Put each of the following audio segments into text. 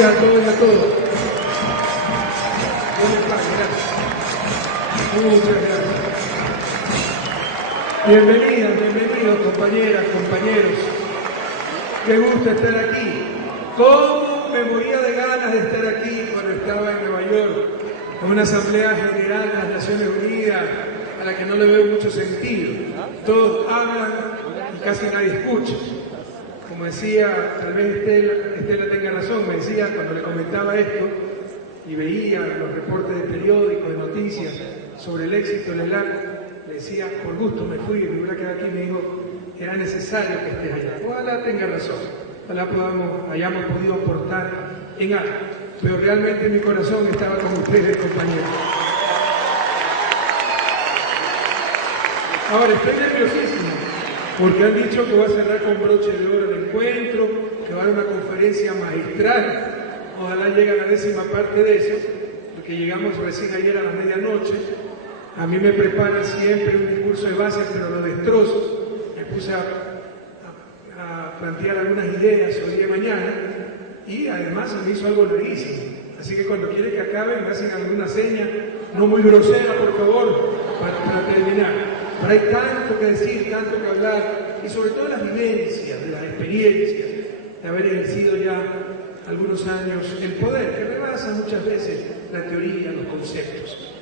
gracias a todos y a todos. Muchas gracias. Bienvenidos, compañeras, compañeros. Qué gusto estar aquí. ¿Cómo me moría de ganas de estar aquí cuando estaba en Nueva York, en una asamblea general de las Naciones Unidas, a la que no le veo mucho sentido? Todos hablan y casi nadie escucha. Como decía, tal vez Estela tenga razón, me decía cuando le comentaba esto y veía los reportes de periódicos, de noticias sobre el éxito del ELAC, le decía, por gusto me fui, me hubiera quedado aquí, me dijo, era necesario que estés allá. Ojalá tenga razón, ojalá hayamos podido aportar en algo, pero realmente mi corazón estaba con ustedes, compañeros. Ahora, estoy nerviosísimo, porque han dicho que va a cerrar con broche de oro el encuentro, que va a dar una conferencia magistral. Ojalá llegue a la 10ª parte de eso, porque llegamos recién ayer a la medianoche. A mí me preparan siempre un discurso de base, pero lo destrozo. Me puse a plantear algunas ideas hoy de mañana y además se me hizo algo larguísimo. Así que cuando quiere que acabe, me hacen alguna seña, no muy grosera, por favor, para terminar. Pero hay tanto que decir, tanto que hablar, y sobre todo las vivencias, de las experiencias, de haber ejercido ya algunos años el poder, que rebasa muchas veces la teoría, los conceptos.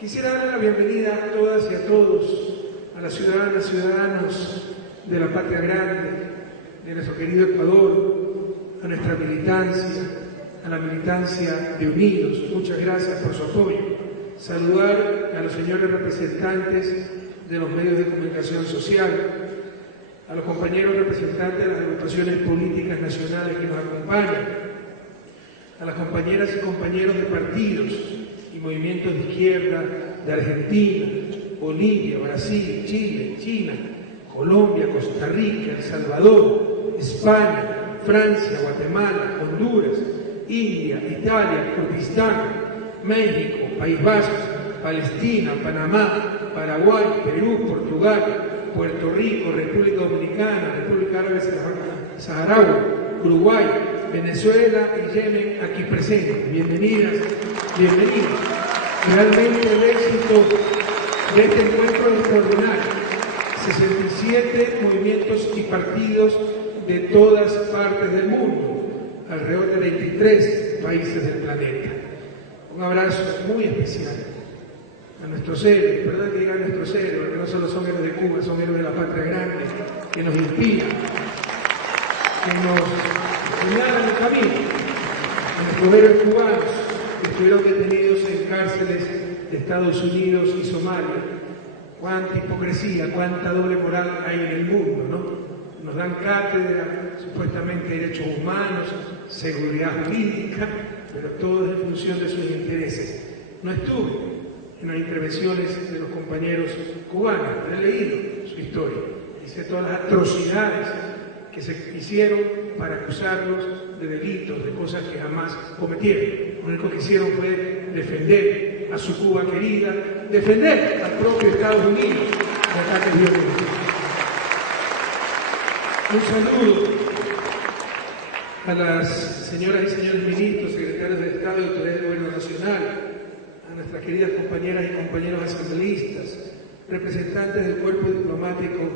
Quisiera darle la bienvenida a todas y a todos, a las ciudadanas y ciudadanos de la patria grande, de nuestro querido Ecuador, a nuestra militancia, a la militancia de Unidos. Muchas gracias por su apoyo. Saludar a los señores representantes de los medios de comunicación social, a los compañeros representantes de las agrupaciones políticas nacionales que nos acompañan, a las compañeras y compañeros de partidos y movimientos de izquierda de Argentina, Bolivia, Brasil, Chile, China, Colombia, Costa Rica, El Salvador, España, Francia, Guatemala, Honduras, India, Italia, Kurdistán, México, País Vasco, Palestina, Panamá, Paraguay, Perú, Portugal, Puerto Rico, República Dominicana, República Árabe Saharaui, Uruguay, Venezuela y Yemen aquí presentes. Bienvenidas, bienvenidos. Realmente el éxito de este encuentro es extraordinario. 67 movimientos y partidos de todas partes del mundo, alrededor de 23 países del planeta. Un abrazo muy especial a nuestros héroes, perdón que diga nuestros héroes, porque no solo son héroes de Cuba, son héroes de la patria grande, que nos inspiran, que nos señalan el camino, a nuestros héroes cubanos que estuvieron detenidos en cárceles de Estados Unidos y Somalia. Cuánta hipocresía, cuánta doble moral hay en el mundo, ¿no? Nos dan cátedra, supuestamente derechos humanos, seguridad jurídica, pero todo es en función de sus intereses. No estuve en las intervenciones de los compañeros cubanos, he leído su historia, y sé todas las atrocidades que se hicieron para acusarlos de delitos, de cosas que jamás cometieron. Lo único que hicieron fue defender a su Cuba querida, defender al propio Estados Unidos de ataques violentos. Un saludo a las señoras y señores ministros, secretarios de Estado y autoridades del Gobierno Nacional, a nuestras queridas compañeras y compañeros asambleístas, representantes del cuerpo diplomático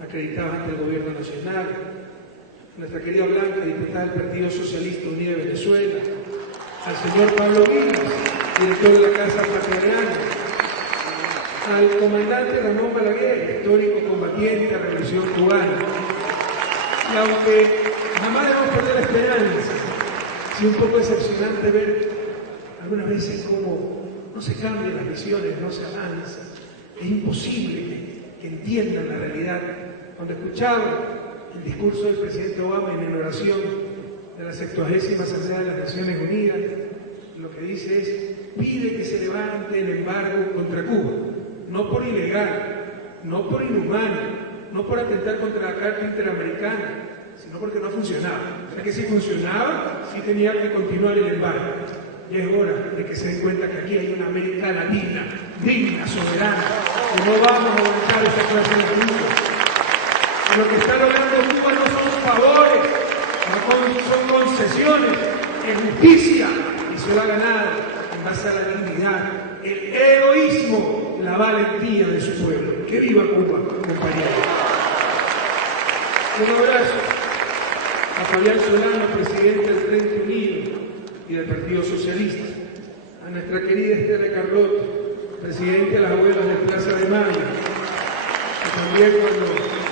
acreditados ante el Gobierno Nacional, a nuestra querida Blanca, diputada del Partido Socialista Unido de Venezuela, al señor Pablo Vilas, director de la Casa Patria, al comandante Ramón Balaguer, histórico combatiente de la Revolución Cubana. Y aunque jamás debemos perder la esperanza, es un poco decepcionante ver algunas veces cómo no se cambian las visiones, no se avanza. Es imposible que entiendan la realidad. Cuando escuchaba el discurso del presidente Obama en oración de la 70ª Asamblea de las Naciones Unidas, lo que dice es, pide que se levante el embargo contra Cuba, no por ilegal, no por inhumano, no por atentar contra la Carta Interamericana, sino porque no funcionaba. O sea que si funcionaba, sí tenía que continuar el embargo. Y es hora de que se den cuenta que aquí hay una América Latina, digna, soberana, que no vamos a aguantar esta clase de abusos. Lo que está logrando Cuba no son favores, no son concesiones, en justicia y se lo ha ganado en base a la dignidad, el heroísmo, la valentía de su pueblo. ¡Que viva Cuba, compañeros! Un abrazo a Fabián Solano, presidente del Frente Unido y del Partido Socialista, a nuestra querida Estela Carlot, presidente de las abuelas de Plaza de Mayo, que también cuando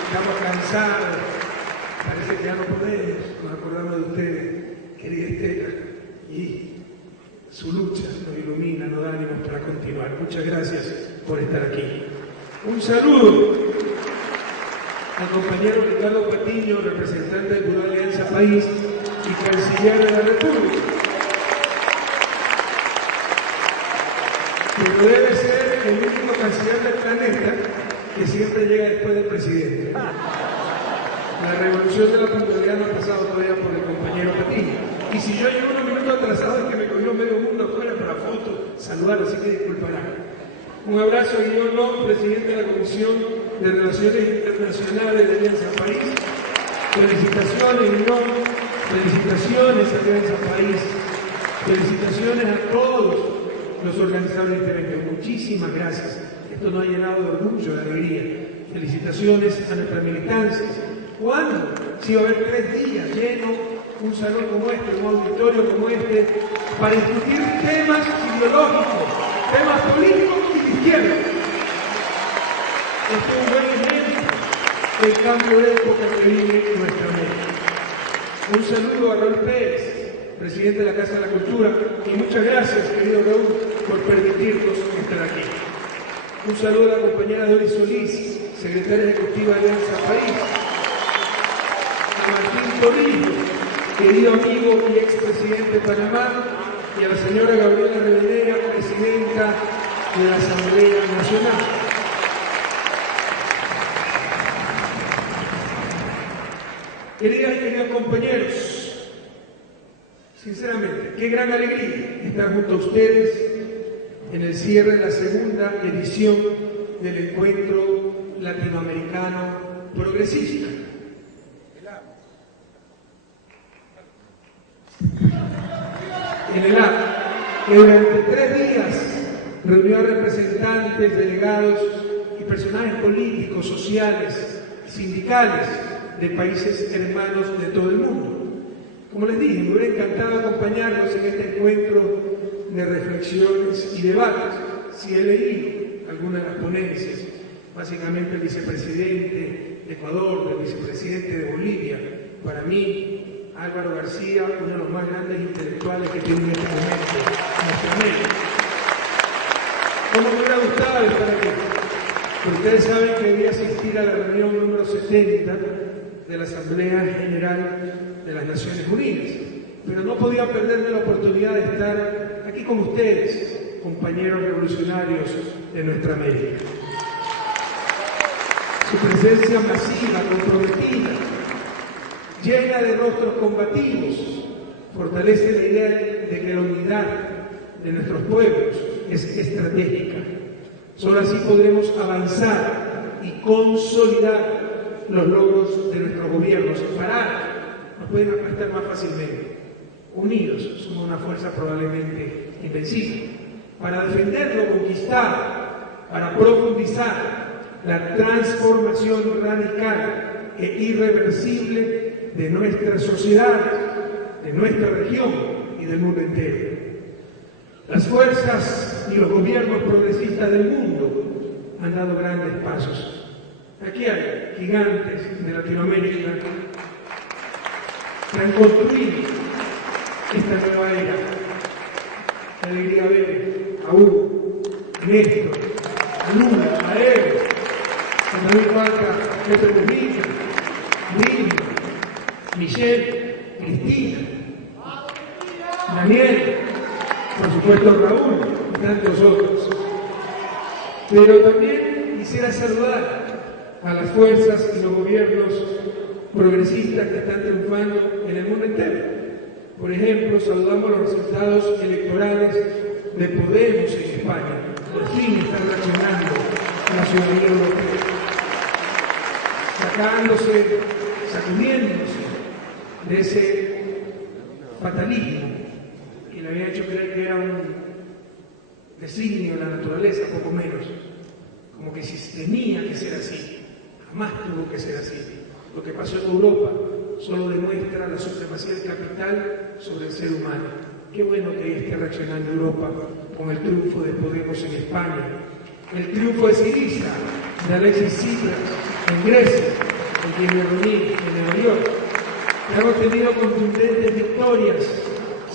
estamos cansados, parece que ya no podemos, nos acordamos de ustedes, querida Estela, y su lucha nos ilumina, nos da ánimos para continuar. Muchas gracias por estar aquí. Un saludo al compañero Ricardo Patiño, representante del Bureau de Alianza País y canciller de la República. Pero debe ser el único canciller del planeta que siempre llega después del presidente. La revolución de la puntualidad no ha pasado todavía por el compañero Patiño. Y si yo llego unos minutos atrasado es que me cogió medio mundo afuera para foto, saludar, así que disculparán. Un abrazo a Guillermo Long, presidente de la Comisión de Relaciones Internacionales de Alianza País. Felicitaciones, Guillermo. Felicitaciones, Alianza País. Felicitaciones a todos los organizadores de este evento. Muchísimas gracias. Esto nos ha llenado de orgullo, de alegría. Felicitaciones a nuestra militancia. ¿Cuándo? Si va a haber 3 días llenos, un salón como este, un auditorio como este, para discutir temas ideológicos, temas políticos y de izquierda. Este es un buen ejemplo del cambio de época que vive nuestra América. Un saludo a Raúl Pérez, presidente de la Casa de la Cultura, y muchas gracias, querido Raúl, por permitirnos estar aquí. Un saludo a la compañera Doris Solís, secretaria ejecutiva de Alianza País, a Martín Torrillo, querido amigo y expresidente de Panamá, y a la señora Gabriela Revedera, presidenta de la Asamblea Nacional. Queridas y queridos compañeros, sinceramente, qué gran alegría estar junto a ustedes en el cierre de la segunda edición del Encuentro Latinoamericano Progresista. En el acto, que durante 3 días reunió a representantes, delegados y personajes políticos, sociales, sindicales de países hermanos de todo el mundo. Como les dije, me hubiera encantado acompañarlos en este encuentro de reflexiones y debates. Si he leído algunas de las ponencias, básicamente el vicepresidente de Ecuador, el vicepresidente de Bolivia, para mí, Álvaro García, uno de los más grandes intelectuales que tiene en este momento nuestra América. ¿Cómo me hubiera gustado estar aquí? Porque ustedes saben que debía asistir a la reunión número 70 de la Asamblea General de las Naciones Unidas, pero no podía perderme la oportunidad de estar aquí con ustedes, compañeros revolucionarios de nuestra América. Su presencia masiva, comprometida, llena de rostros combativos, fortalece la idea de que la unidad de nuestros pueblos es estratégica. Solo así podremos avanzar y consolidar los logros de nuestros gobiernos. Separar nos pueden aplastar más fácilmente. Unidos somos una fuerza probablemente invencible. Para defender lo conquistado, para profundizar la transformación radical e irreversible de nuestras sociedades, de nuestra región y del mundo entero. Las fuerzas y los gobiernos progresistas del mundo han dado grandes pasos. Aquí hay gigantes de Latinoamérica que han construido esta nueva era. La alegría ver a Hugo, a Néstor, a Lula, a Evo, a David Vaca, Pepe Mujica, Lili, Michelle, Cristina, Daniel, por supuesto Raúl y tantos otros. Pero también quisiera saludar a las fuerzas y los gobiernos progresistas que están triunfando en el mundo entero. Por ejemplo, saludamos los resultados electorales de Podemos en España. Por fin están reaccionando a la ciudadanía europea, sacudiéndose de ese fatalismo habían hecho creer que era un designio de la naturaleza, poco menos, como que si tenía que ser así, jamás tuvo que ser así. Lo que pasó en Europa solo demuestra la supremacía del capital sobre el ser humano. Qué bueno que esté reaccionando Europa con el triunfo de Podemos en España, el triunfo de Syriza, de Alexis Tsipras en Grecia, de Thierry Henry en Nueva York, que han obtenido contundentes victorias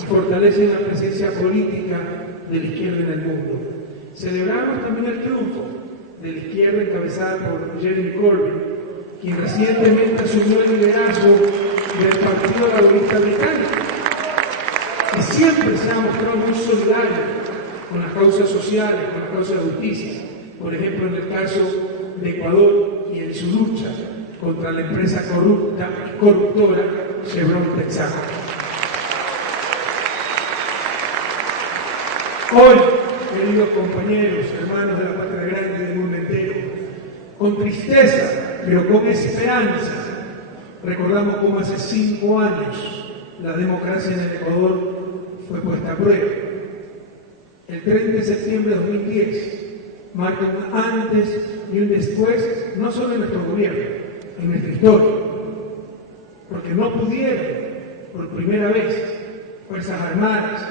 y fortalecen la presencia política de la izquierda en el mundo. Celebramos también el triunfo de la izquierda encabezada por Jeremy Corbyn, quien recientemente asumió el liderazgo del Partido Laborista Británico, que siempre se ha mostrado muy solidario con las causas sociales, con las causas de justicia, por ejemplo en el caso de Ecuador y en su lucha contra la empresa corrupta y corruptora Chevron Texaco. Hoy, queridos compañeros, hermanos de la patria grande y del mundo entero, con tristeza, pero con esperanza, recordamos cómo hace 5 años la democracia en el Ecuador fue puesta a prueba. El 30 de septiembre de 2010 marca un antes y un después, no solo en nuestro gobierno, en nuestra historia, porque no pudieron, por primera vez, Fuerzas Armadas,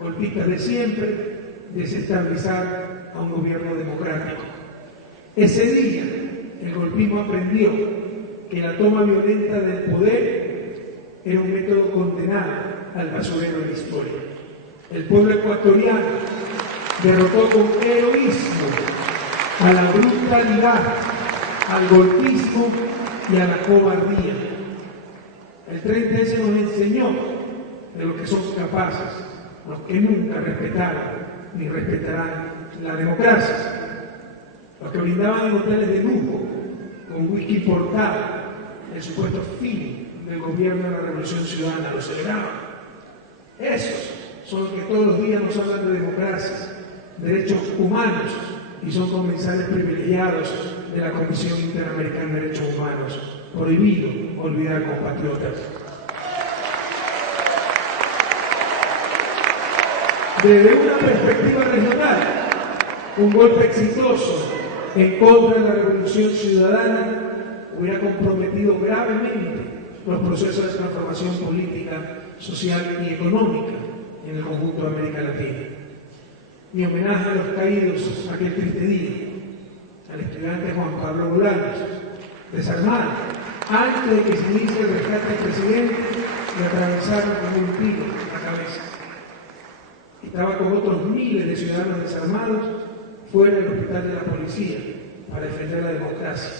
golpistas de siempre, desestabilizar a un gobierno democrático. Ese día, el golpismo aprendió que la toma violenta del poder era un método condenado al basurero de la historia. El pueblo ecuatoriano derrotó con heroísmo a la brutalidad, al golpismo y a la cobardía. El 30S nos enseñó de lo que son capaces los que nunca respetaron ni respetarán la democracia, los que brindaban en hoteles de lujo con whisky importado el supuesto fin del gobierno de la Revolución Ciudadana, lo celebraban. Esos son los que todos los días nos hablan de democracia, derechos humanos, y son comensales privilegiados de la Comisión Interamericana de Derechos Humanos. Prohibido olvidar, compatriotas. Desde una perspectiva regional, un golpe exitoso en contra de la Revolución Ciudadana hubiera comprometido gravemente los procesos de transformación política, social y económica en el conjunto de América Latina. Mi homenaje a los caídos aquel triste día, al estudiante Juan Pablo Bolaños, desarmado antes de que se inicie el rescate del presidente, le atravesaron con un tiro en la cabeza. Estaba con otros miles de ciudadanos desarmados fuera del hospital de la policía para defender la democracia.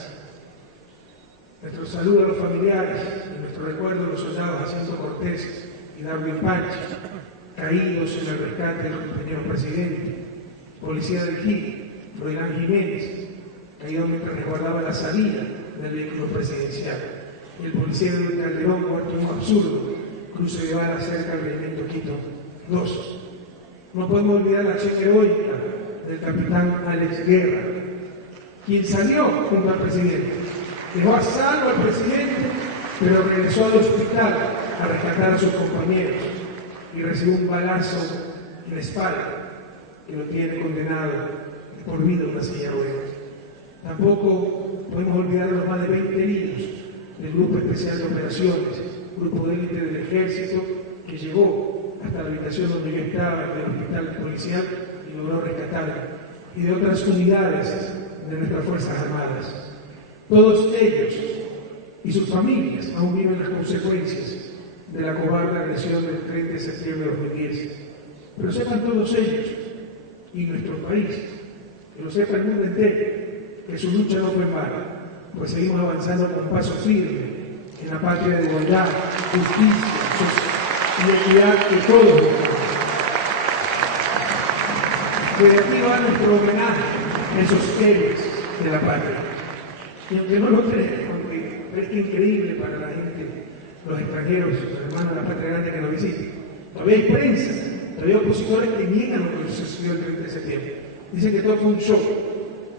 Nuestro saludo a los familiares y nuestro recuerdo a los soldados Jacinto Cortés y Darwin Pancha, caídos en el rescate de los compañeros presidentes, policía del GIG, Froilán Jiménez, caído mientras resguardaba la salida del vehículo presidencial, y el policía de Calderón, muerto en un absurdo cruce de bala cerca del regimiento Quito 2. No podemos olvidar la acción heroica del capitán Alex Guerra, quien salió junto al presidente, dejó a salvo al presidente, pero regresó al hospital a rescatar a sus compañeros y recibió un balazo en la espalda que lo tiene condenado por vida a una silla de ruedas. Tampoco podemos olvidar los más de 20 heridos del Grupo Especial de Operaciones, grupo de élite del Ejército, que llegó hasta la habitación donde yo estaba, en el hospital policial, y logró rescatarlo, y de otras unidades de nuestras Fuerzas Armadas. Todos ellos y sus familias aún viven las consecuencias de la cobarde agresión del 30 de septiembre de 2010. Pero sepan todos ellos, y nuestro país, que lo sepa el mundo entero, que su lucha no fue en vano, pues seguimos avanzando con paso firme en la patria de igualdad, justicia y equidad que todos buscamos. Desde aquí va nuestro homenaje a esos héroes de la patria. Y aunque no lo crean, aunque parezca increíble para la gente, los extranjeros, los hermanos de la patria grande que nos visitan, todavía hay prensa, todavía hay opositores que niegan lo que sucedió el 30 de septiembre. Dicen que todo fue un show,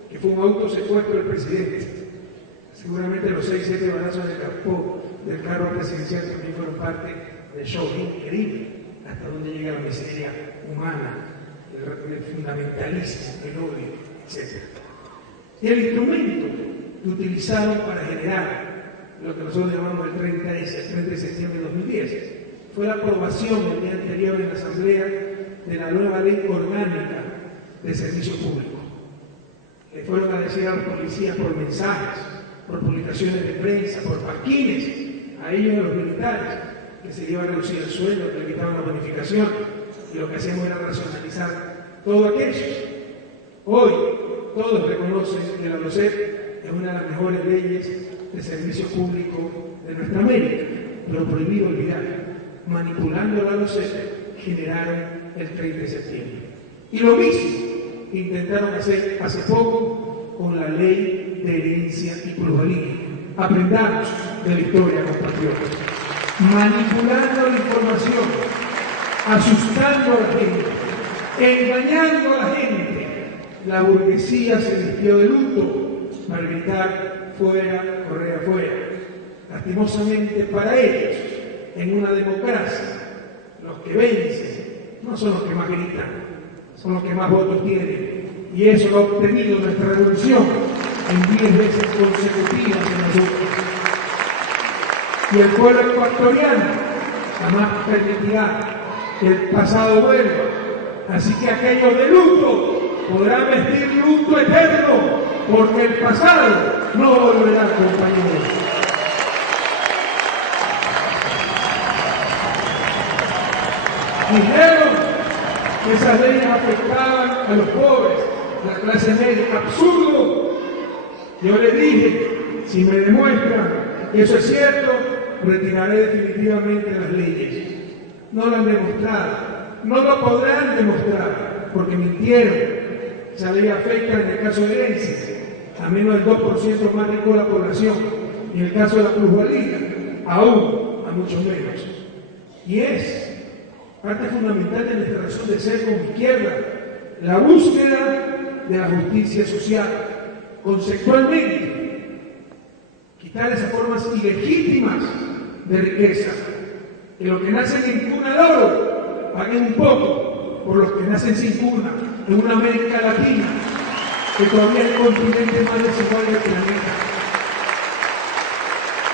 que fue un autosecuestro del presidente. Seguramente los 6-7 balazos del capó del carro presidencial también fueron parte del show. Increíble. hasta dónde llega la miseria humana, el fundamentalismo, el odio, etc. Y el instrumento que utilizaron para generar lo que nosotros llamamos el 30 de septiembre de 2010 fue la aprobación el día anterior en la Asamblea de la nueva ley orgánica de servicio público. Le fueron a decir a los policías por mensajes, por publicaciones de prensa, por pasquines, a ellos y a los militares, que se iba a reducir el sueldo, que le quitaban la bonificación, y lo que hacíamos era racionalizar todo aquello. Hoy todos reconocen que la LOCEP es una de las mejores leyes de servicio público de nuestra América, pero prohibido olvidar, manipulando la LOCEP generaron el 30 de septiembre. Y lo mismo intentaron hacer hace poco con la ley de herencia y plusvalía. Aprendamos de la historia, compatriotas. Manipulando la información, asustando a la gente, engañando a la gente, la burguesía se vistió de luto para gritar fuera, Correa fuera. Lastimosamente para ellos, en una democracia, los que vencen no son los que más gritan, son los que más votos tienen. Y eso lo ha obtenido nuestra revolución en 10 veces consecutivas en nosotros. Y el pueblo ecuatoriano jamás permitirá que el pasado vuelva. Así que aquellos de luto podrán vestir luto eterno, porque el pasado no volverá, compañeros. Dijeron que esas leyes afectaban a los pobres, la clase media. ¡Absurdo! Yo les dije, si me demuestran que eso es cierto, retiraré definitivamente las leyes. No lo han demostrado, no lo podrán demostrar, porque mintieron. Esa ley afecta en el caso de herencia a menos del 2% más rico de la población, y en el caso de la plusvalía, aún a mucho menos. Y es parte fundamental de nuestra razón de ser como izquierda, la búsqueda de la justicia social. Conceptualmente, quitar esas formas ilegítimas de riqueza, que los que nacen en cuna de oro paguen un poco por los que nacen sin cuna en una América Latina, que todavía es el continente más desigual del planeta.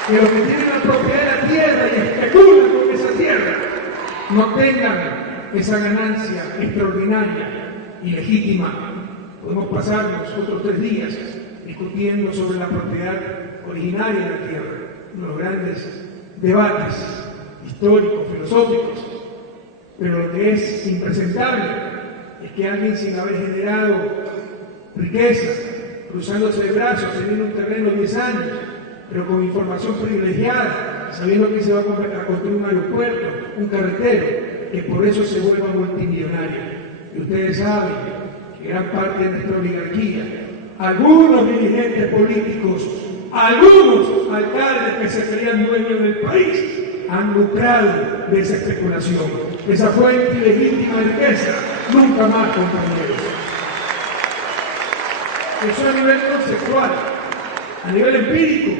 Que los que tienen la propiedad de la tierra y especulan con esa tierra no tengan esa ganancia extraordinaria y legítima. Podemos pasar los otros 3 días discutiendo sobre la propiedad originaria de la tierra, uno de los grandes debates históricos, filosóficos, pero lo que es impresentable es que alguien sin haber generado riqueza, cruzándose de brazos, teniendo un terreno 10 años, pero con información privilegiada, sabiendo que se va a construir un aeropuerto, un carretero, que por eso se vuelva multimillonario. Y ustedes saben que gran parte de nuestra oligarquía, algunos dirigentes políticos, algunos alcaldes que se creían dueños del país, han lucrado de esa especulación. Esa fuente ilegítima de riqueza, nunca más, compañeros. Eso a nivel conceptual, a nivel empírico,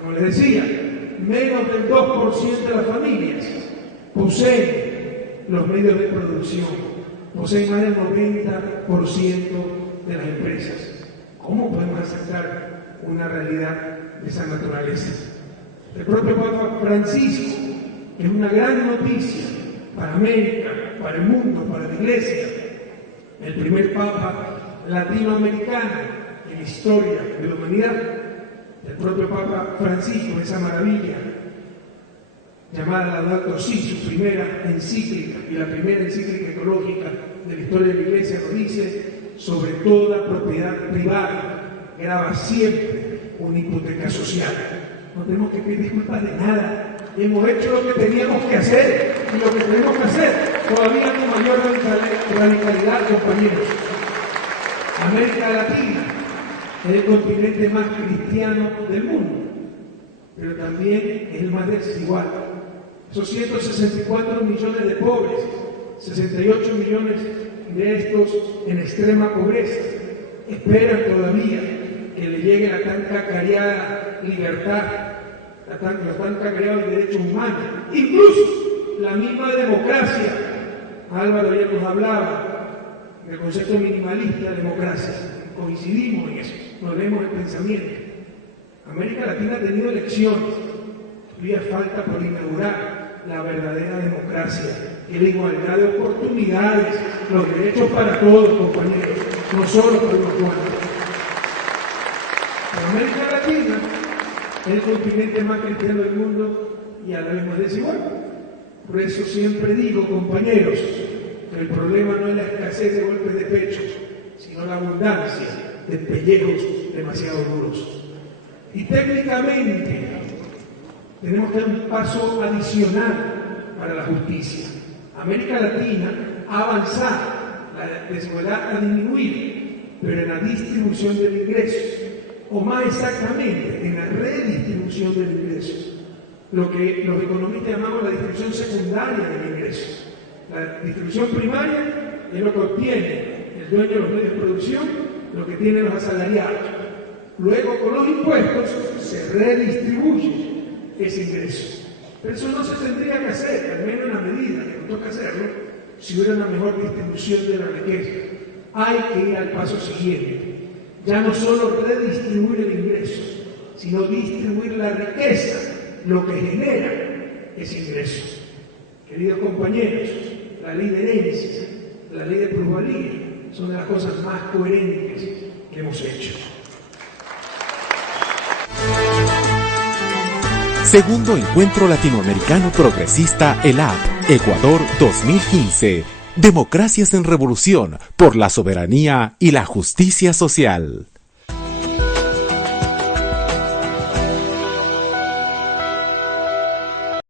como les decía, menos del 2% de las familias poseen los medios de producción, poseen más del 90% de las empresas. ¿Cómo podemos aceptar una realidad de esa naturaleza? El propio Papa Francisco, que es una gran noticia para América, para el mundo, para la Iglesia, el primer Papa latinoamericano en la historia de la humanidad, el propio Papa Francisco, esa maravilla llamada Laudato Si, su primera encíclica y la primera encíclica ecológica de la historia de la Iglesia, lo dice: sobre toda propiedad privada grava siempre una hipoteca social. No tenemos que pedir disculpas de nada. Hemos hecho lo que teníamos que hacer y lo que tenemos que hacer todavía con mayor radicalidad, compañeros. América Latina es el continente más cristiano del mundo, pero también es el más desigual. Esos 164 millones de pobres, 68 millones de estos en extrema pobreza, esperan todavía que le llegue la tan cacareada libertad, los tan cacareados derechos humanos, incluso la misma democracia. Álvaro ya nos hablaba del concepto minimalista de democracia. Coincidimos en eso, nos vemos el pensamiento. América Latina ha tenido elecciones, todavía falta por inaugurar la verdadera democracia, que es la igualdad de oportunidades, los derechos para todos, compañeros, no solo para unos cuantos. América Latina es el continente más cristiano del mundo y a la vez más desigual. Por eso siempre digo, compañeros, que el problema no es la escasez de golpes de pecho, sino la abundancia de pellejos demasiado duros. Y técnicamente tenemos que dar un paso adicional para la justicia. América Latina ha avanzado, la desigualdad ha disminuido, pero en la distribución del ingreso, o más exactamente, en la redistribución del ingreso, lo que los economistas llamamos la distribución secundaria del ingreso. La distribución primaria es lo que obtiene el dueño de los medios de producción, lo que tienen los asalariados. Luego, con los impuestos, se redistribuye ese ingreso. Pero eso no se tendría que hacer, al menos en la medida que nos toca hacerlo, si hubiera una mejor distribución de la riqueza. Hay que ir al paso siguiente. Ya no solo redistribuir el ingreso, sino distribuir la riqueza, lo que genera ese ingreso. Queridos compañeros, la ley de herencia, la ley de plusvalía, son de las cosas más coherentes que hemos hecho. Segundo Encuentro Latinoamericano Progresista ELAP, Ecuador 2015. Democracias en revolución por la soberanía y la justicia social.